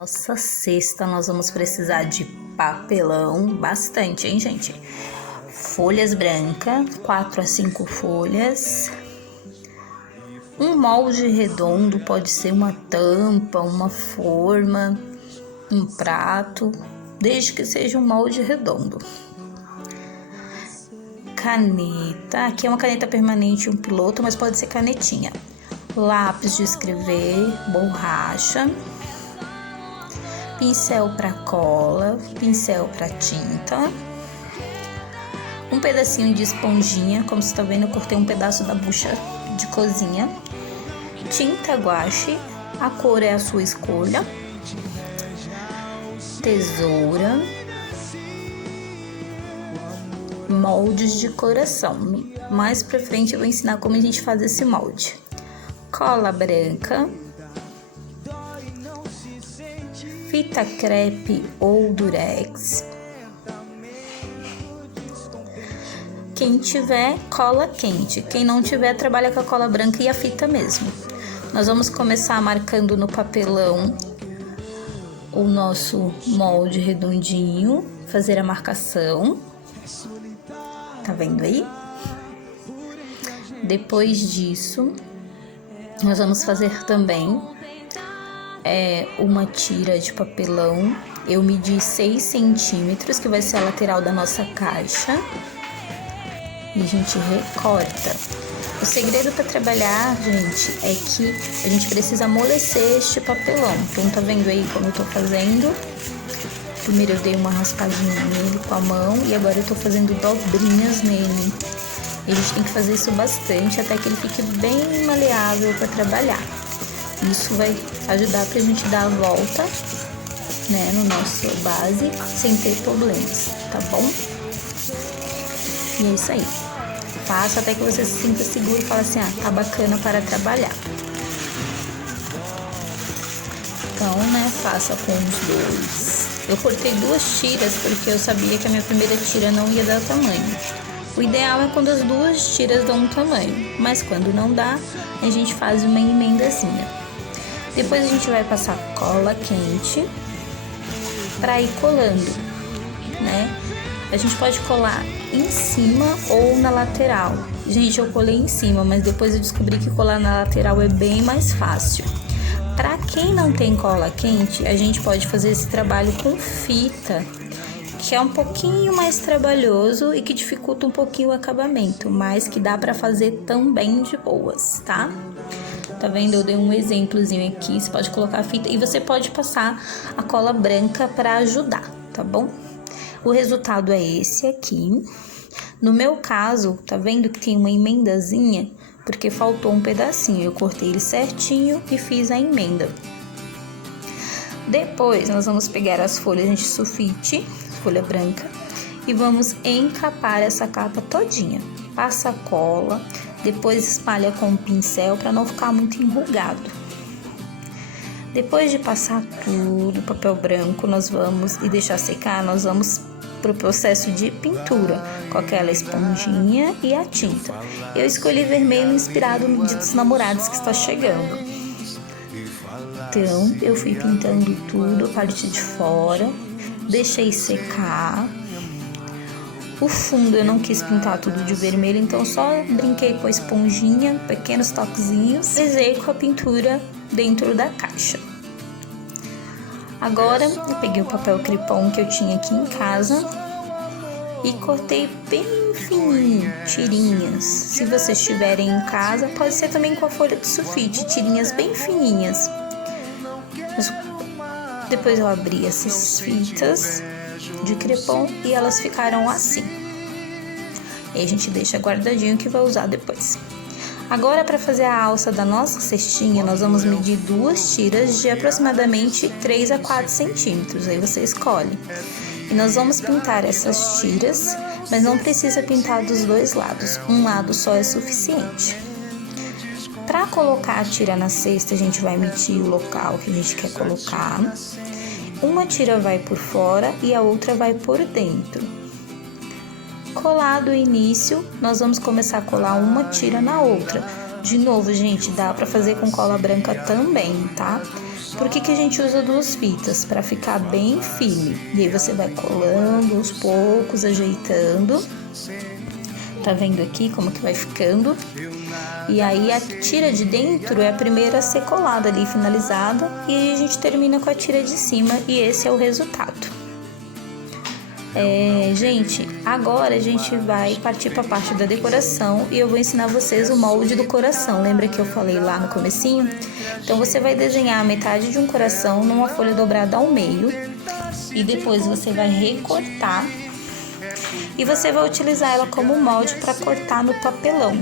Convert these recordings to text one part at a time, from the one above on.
Nossa cesta, nós vamos precisar de papelão, bastante, hein, gente? Folhas brancas, 4 a 5 folhas. Um molde redondo, pode ser uma tampa, uma forma, um prato, desde que seja um molde redondo. Caneta, aqui é uma caneta permanente, um piloto, mas pode ser canetinha. Lápis de escrever, borracha. Pincel para cola, pincel para tinta, um pedacinho de esponjinha, como você está vendo, eu cortei um pedaço da bucha de cozinha, tinta guache, a cor é a sua escolha, tesoura, moldes de coração. Mais pra frente eu vou ensinar como a gente faz esse molde. Cola branca, fita crepe ou durex. Quem tiver, cola quente. Quem não tiver, trabalha com a cola branca e a fita mesmo. Nós vamos começar marcando no papelão o nosso molde redondinho, fazer a marcação. Tá vendo aí? Depois disso, nós vamos fazer também uma tira de papelão. Eu medi 6 centímetros, que vai ser a lateral da nossa caixa, e a gente recorta. O segredo para trabalhar, gente, é que a gente precisa amolecer este papelão. Então tá vendo aí como eu tô fazendo? Primeiro eu dei uma raspadinha nele com a mão e agora eu tô fazendo dobrinhas nele. E a gente tem que fazer isso bastante até que ele fique bem maleável para trabalhar. Isso vai ajudar pra gente dar a volta, né, no nosso base, sem ter problemas, tá bom? E é isso aí. Faça até que você se sinta seguro e fala assim, tá bacana para trabalhar. Então, né, faça com os dois. Eu cortei 2 tiras porque eu sabia que a minha primeira tira não ia dar tamanho. O ideal é quando as 2 tiras dão um tamanho, mas quando não dá, a gente faz uma emendazinha. Depois a gente vai passar cola quente para ir colando, né? A gente pode colar em cima ou na lateral. Gente, eu colei em cima, mas depois eu descobri que colar na lateral é bem mais fácil. Para quem não tem cola quente, a gente pode fazer esse trabalho com fita, que é um pouquinho mais trabalhoso e que dificulta um pouquinho o acabamento, mas que dá para fazer também de boas, tá? Tá vendo? Eu dei um exemplozinho aqui, você pode colocar a fita e você pode passar a cola branca para ajudar, tá bom? O resultado é esse aqui. No meu caso, tá vendo que tem uma emendazinha? Porque faltou um pedacinho, eu cortei ele certinho e fiz a emenda. Depois, nós vamos pegar as folhas de sulfite, folha branca, e vamos encapar essa capa todinha. Passa a cola, depois espalha com o pincel para não ficar muito enrugado. Depois de passar tudo, papel branco, nós vamos e deixar secar, nós vamos pro processo de pintura, com aquela esponjinha e a tinta. Eu escolhi vermelho inspirado no Dia dos Namorados que está chegando. Então, eu fui pintando tudo, a parte de fora, deixei secar. O fundo eu não quis pintar tudo de vermelho, então só brinquei com a esponjinha, pequenos toquezinhos, e finalizei com a pintura dentro da caixa. Agora, eu peguei o papel crepom que eu tinha aqui em casa e cortei bem fininho, tirinhas. Se vocês tiverem em casa, pode ser também com a folha de sulfite, tirinhas bem fininhas. Depois eu abri essas fitas de crepom e elas ficaram assim. E a gente deixa guardadinho que vai usar depois. Agora, para fazer a alça da nossa cestinha, nós vamos medir 2 tiras de aproximadamente 3 a 4 centímetros, aí você escolhe. E nós vamos pintar essas tiras, mas não precisa pintar dos 2 lados, um lado só é suficiente. Para colocar a tira na cesta, a gente vai medir o local que a gente quer colocar. Uma tira vai por fora e a outra vai por dentro. Colado o início, nós vamos começar a colar uma tira na outra. De novo, gente, dá para fazer com cola branca também, tá? Por que a gente usa 2 fitas? Para ficar bem firme. E aí você vai colando aos poucos, ajeitando. Tá vendo aqui como que vai ficando? E aí a tira de dentro é a primeira a ser colada ali, finalizada. E a gente termina com a tira de cima e esse é o resultado. Gente, agora a gente vai partir para a parte da decoração e eu vou ensinar vocês o molde do coração. Lembra que eu falei lá no comecinho? Então você vai desenhar a metade de um coração numa folha dobrada ao meio e depois você vai recortar e você vai utilizar ela como molde para cortar no papelão.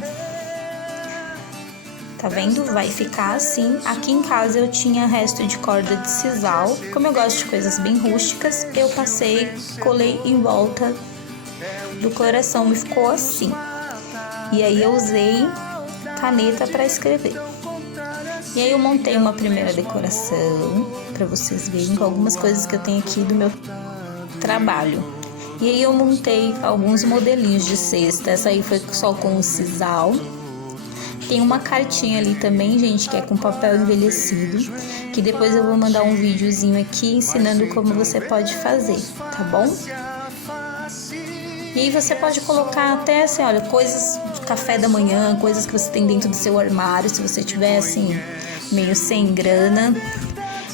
Tá vendo? Vai ficar assim. Aqui em casa eu tinha resto de corda de sisal. Como eu gosto de coisas bem rústicas, eu colei em volta do coração e ficou assim. E aí eu usei caneta para escrever. E aí eu montei uma primeira decoração para vocês verem com algumas coisas que eu tenho aqui do meu trabalho. E aí eu montei alguns modelinhos de cesta. Essa aí foi só com o sisal. Tem uma cartinha ali também, gente, que é com papel envelhecido, que depois eu vou mandar um videozinho aqui ensinando como você pode fazer, tá bom? E aí você pode colocar até assim, olha, coisas de café da manhã, coisas que você tem dentro do seu armário, se você tiver assim, meio sem grana.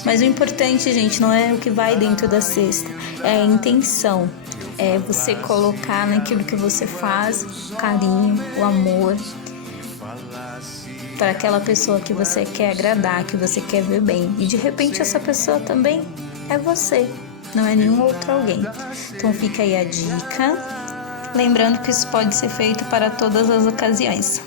Mas o importante, gente, não é o que vai dentro da cesta, é a intenção. É você colocar naquilo que você faz, o carinho, o amor, para aquela pessoa que você quer agradar, que você quer ver bem. E de repente essa pessoa também é você, não é nenhum outro alguém. Então fica aí a dica. Lembrando que isso pode ser feito para todas as ocasiões.